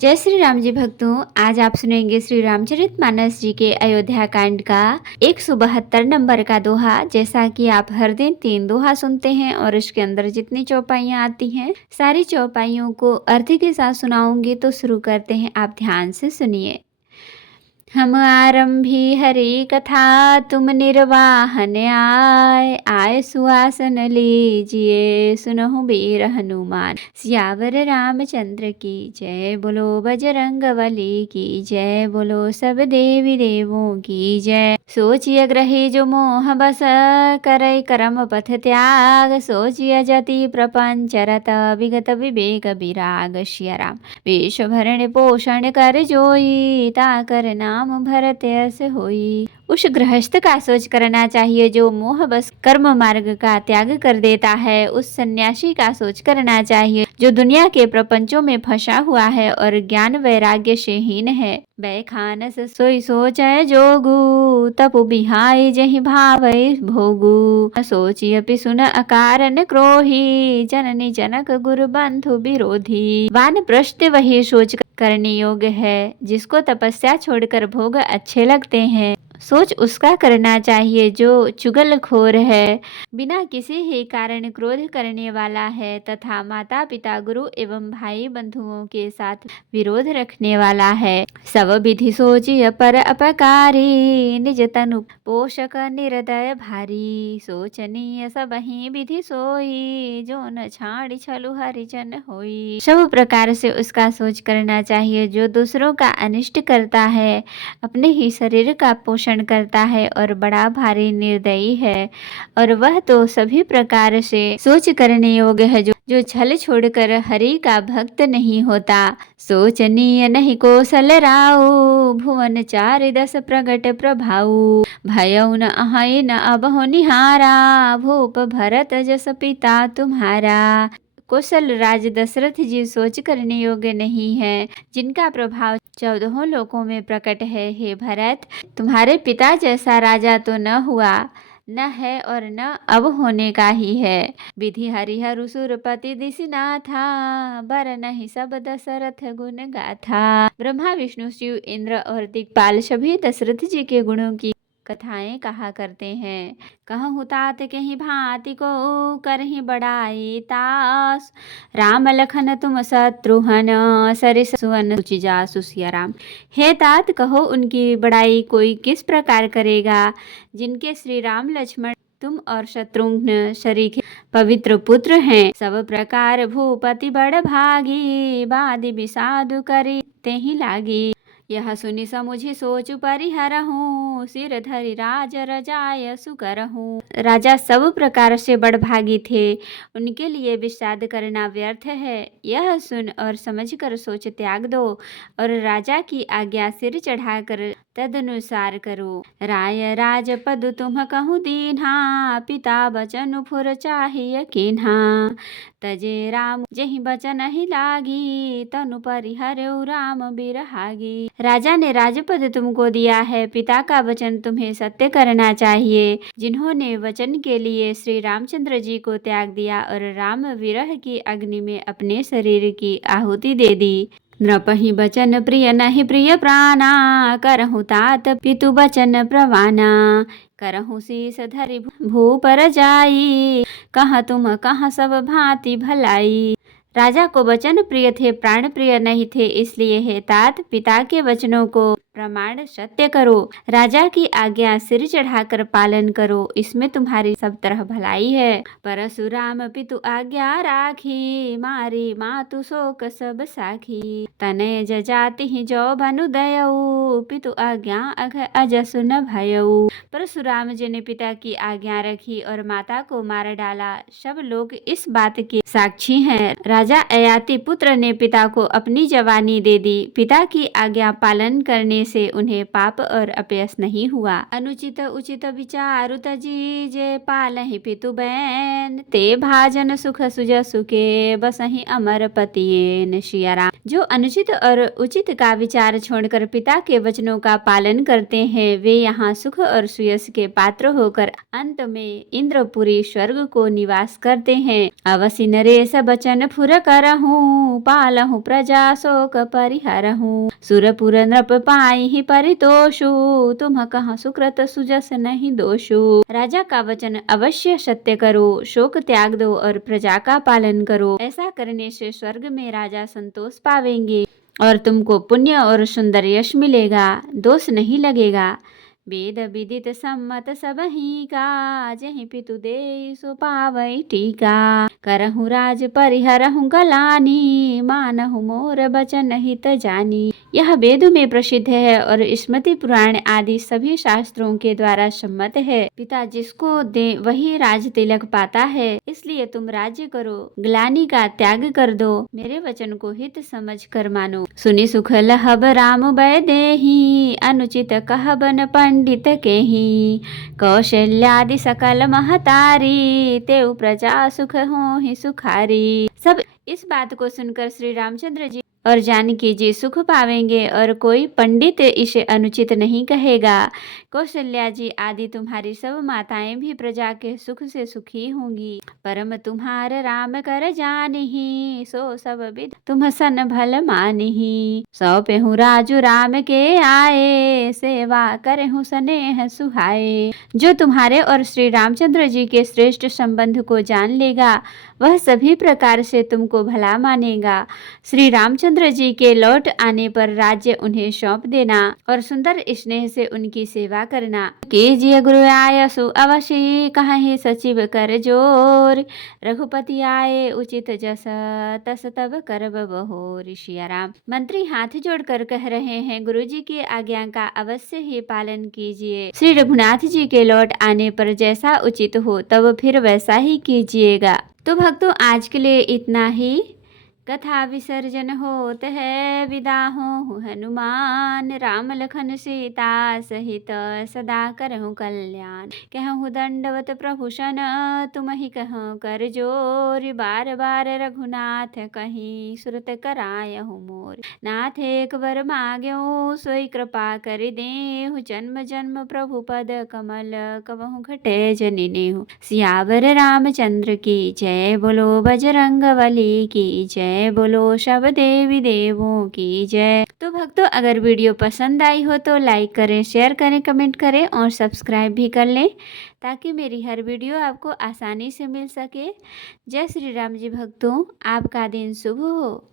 जय श्री राम जी भक्तों, आज आप सुनेंगे श्री रामचरितमानस जी के अयोध्या कांड का 172 नंबर का दोहा। जैसा कि आप हर दिन 3 दोहा सुनते हैं और इसके अंदर जितनी चौपाइयाँ आती हैं सारी चौपाइयों को अर्थ के साथ सुनाऊंगी। तो शुरू करते हैं, आप ध्यान से सुनिए। हम आरंभी हरि कथा, तुम निर्वाहन आय। आय सुहासन लीजिए, सुनहु वीर हनुमान। सियावर रामचंद्र की जय, बोलो बजरंग बली की जय, बोलो सब देवी देवों की जय। सोचिय ग्रही जो मोह बस, करई करम पथ त्याग। सोचिय जति प्रपंच रत, विगत विवेक विराग। सिया राम वेश भरण पोषण कर जोई, ताकर नाम भरत यस होई। उस गृहस्थ का सोच करना चाहिए जो मोह बस कर्म मार्ग का त्याग कर देता है। उस सन्यासी का सोच करना चाहिए जो दुनिया के प्रपंचों में फंसा हुआ है और ज्ञान वैराग्य से हीन है। बैखानस सोई सोचै जोगु, तपु बिहाई जहि भावै भोगु। सोचि अपि सुन अकारन क्रोही, जननी जनक गुरु बंधु विरोधी। वानप्रस्थ वही सोच करने योग्य है जिसको तपस्या छोड़कर भोग अच्छे लगते हैं। सोच उसका करना चाहिए जो चुगलखोर है, बिना किसी ही कारण क्रोध करने वाला है तथा माता पिता गुरु एवं भाई बंधुओं के साथ विरोध रखने वाला है। सब विधि सोचिय पर अपकारी, निज तनु पोषक निर्दय भारी। सोचनीय सबहि विधि सोई, जो न छाड़ी छलु हरिजन होई। सब प्रकार से उसका सोच करना चाहिए जो दूसरों का अनिष्ट करता है, अपने ही शरीर का पोषण करता है और बड़ा भारी निर्दयी है। और वह तो सभी प्रकार से सोच करने योग्य है जो छल छोड़कर हरि का भक्त नहीं होता। सोचनीय नहीं कौशल राउ, भुवन चारि दस प्रगट प्रभाऊ। भयउ न अहै न अबहु निहारा, भूप भरत जस पिता तुम्हारा। कौशल राज दशरथ जी सोच करने योग्य नहीं है, जिनका प्रभाव 14 लोकों में प्रकट है। हे भरत, तुम्हारे पिता जैसा राजा तो न हुआ, न है और न अब होने का ही है। विधि हरिहरु सुरपति दिसिनाथा, बर नहीं सब दशरथ गुण गाथा। ब्रह्मा विष्णु शिव इंद्र और दिक्पाल सभी दशरथ जी के गुणों की कथाएं कहा करते हैं। कहूँ तात कहीं भांति को, करहीं बड़ाई तास। राम लखन तुम शत्रुघ्न, सरिस सुवन सूचि जासु। सिया राम, हे तात कहो उनकी बड़ाई कोई किस प्रकार करेगा, जिनके श्री राम लक्ष्मण तुम और शत्रुघ्न शरीक पवित्र पुत्र हैं। सब प्रकार भूपति बड़ भागी, बादि विषादु करी तेहि लागी। यह सुनि समुझि सोचु परिहरहूँ, सिर धरि राज रजाय सुकरहूँ। राजा सब प्रकार से बड़भागी थे, उनके लिए विषाद करना व्यर्थ है। यह सुन और समझकर सोच त्याग दो और राजा की आज्ञा सिर चढ़ाकर तदनुसार करो। राय राजपद तुम कहूँ दीन्हा, पिता बचन फुर चाहिए कीन्हा। तजे राम जहि बचन ही लागी, तनु परिहरऊ राम बिरहागी। राजा ने राजपद तुमको दिया है, पिता का वचन तुम्हें सत्य करना चाहिए। जिन्होंने वचन के लिए श्री रामचंद्र जी को त्याग दिया और राम विरह की अग्नि में अपने शरीर की आहुति दे दी। नृपहि बचन प्रिय नहीं प्रिय प्राणा, करहु तात पितु बचन प्रवाना। करहु शीस धरि भू पर जाई, कहाँ तुम कहाँ सब भांति भलाई। राजा को वचन प्रिय थे, प्राण प्रिय नहीं थे, इसलिए हे तात पिता के वचनों को प्रमाण सत्य करो। राजा की आज्ञा सिर चढ़ाकर पालन करो, इसमें तुम्हारी सब तरह भलाई है। परशुराम पितु आज्ञा राखी, मारी मातु शोक सब साखी। तनय जजाति ही जो बनु दयऊ, पितु आज्ञा अघ अजसु न भयऊ। परशुराम जी ने पिता की आज्ञा रखी और माता को मार डाला, सब लोग इस बात के साक्षी हैं। राजा अयाति पुत्र ने पिता को अपनी जवानी दे दी। पिता की आज्ञा पालन करने से उन्हें पाप और अपयश नहीं हुआ। अनुचित उचित विचारु तजी, जे पालहि पितु बैन। ते भाजन सुख सुज सुके, बसहि अमर पतियेन। सिया राम, जो अनुचित और उचित का विचार छोड़कर पिता के वचनों का पालन करते हैं वे यहाँ सुख और सुयश के पात्र होकर अंत में इंद्रपुरी स्वर्ग को निवास करते हैं। अवसि नरेश बचन फुर करहूँ पालहूँ प्रजा शोक परिहरहूँ सुरपुर नृप पाई ही परितोषु तुम कहाँ सुकृत सुजस नहीं दोषु। राजा का वचन अवश्य सत्य करो, शोक त्याग दो और प्रजा का पालन करो। ऐसा करने से स्वर्ग में राजा संतोष पावेंगे और तुमको पुण्य और सुंदर यश मिलेगा, दोष नहीं लगेगा। वेद विदित सम्मत सबहि का जहि पितु दे सो पावै टीका करहु राज परिहरहु गलानी मानहु मोर बचन हित जानी। यह वेद में प्रसिद्ध है और स्मृति पुराण आदि सभी शास्त्रों के द्वारा सम्मत है। पिता जिसको दे वही राज तिलक पाता है, इसलिए तुम राज्य करो, ग्लानि का त्याग कर दो, मेरे वचन को हित समझ कर मानो। सुनि सुख लहब राम बै देहि अनुचित कहब न पंडित केहि कौशल्यादि सकल महतारी तेउ प्रजा सुख हो ही सुखारी। सब इस बात को सुनकर श्री रामचंद्र जी और जानकी जी सुख पावेंगे और कोई पंडित इसे अनुचित नहीं कहेगा। कौशल्या जी आदि तुम्हारी सब माताएं भी प्रजा के सुख से सुखी होंगी। परम तुम्हार राम कर जानिहि सो सब विद तुम सन भल मानिहि सौंपेहु राजू राम के आए सेवा करेहु स्नेह सुहाए। जो तुम्हारे और श्री रामचंद्र जी के श्रेष्ठ संबंध को जान लेगा वह सभी प्रकार से तुमको भला मानेगा। श्री रामचंद्र जी के लौट आने पर राज्य उन्हें सौंप देना और सुंदर स्नेह से उनकी सेवा करना। कीजिए गुरु आयसु अवश्य कहीं सचिव कर जोर रघुपति आए उचित जस तस तब करब बहोर। सियाराम। मंत्री हाथ जोड़कर कह रहे हैं गुरु जी की आज्ञा का अवश्य ही पालन कीजिए। श्री रघुनाथ जी के लौट आने पर जैसा उचित हो तब फिर वैसा ही कीजिएगा। तो भक्तों आज के लिए इतना ही। कथा विसर्जन होत है विदा हो हनुमान राम लखन सीता सहित सदा करहु कल्याण। कहूँ दंडवत प्रभु सन तुम ही कहूँ कर जोर बार बार रघुनाथ कहीं सुरत करायहु मोर। नाथ एक बर माग्यो सोई कृपा कर देहु जन्म जन्म प्रभु पद कमल कबहु घटे जनिनेहु। सियावर रामचंद्र की जय बोलो बजरंगबली की जय बोलो सब देवी देवों की जय। तो भक्तों अगर वीडियो पसंद आई हो तो लाइक करें, शेयर करें, कमेंट करें और सब्सक्राइब भी कर लें ताकि मेरी हर वीडियो आपको आसानी से मिल सके। जय श्री राम जी भक्तों, आपका दिन शुभ हो।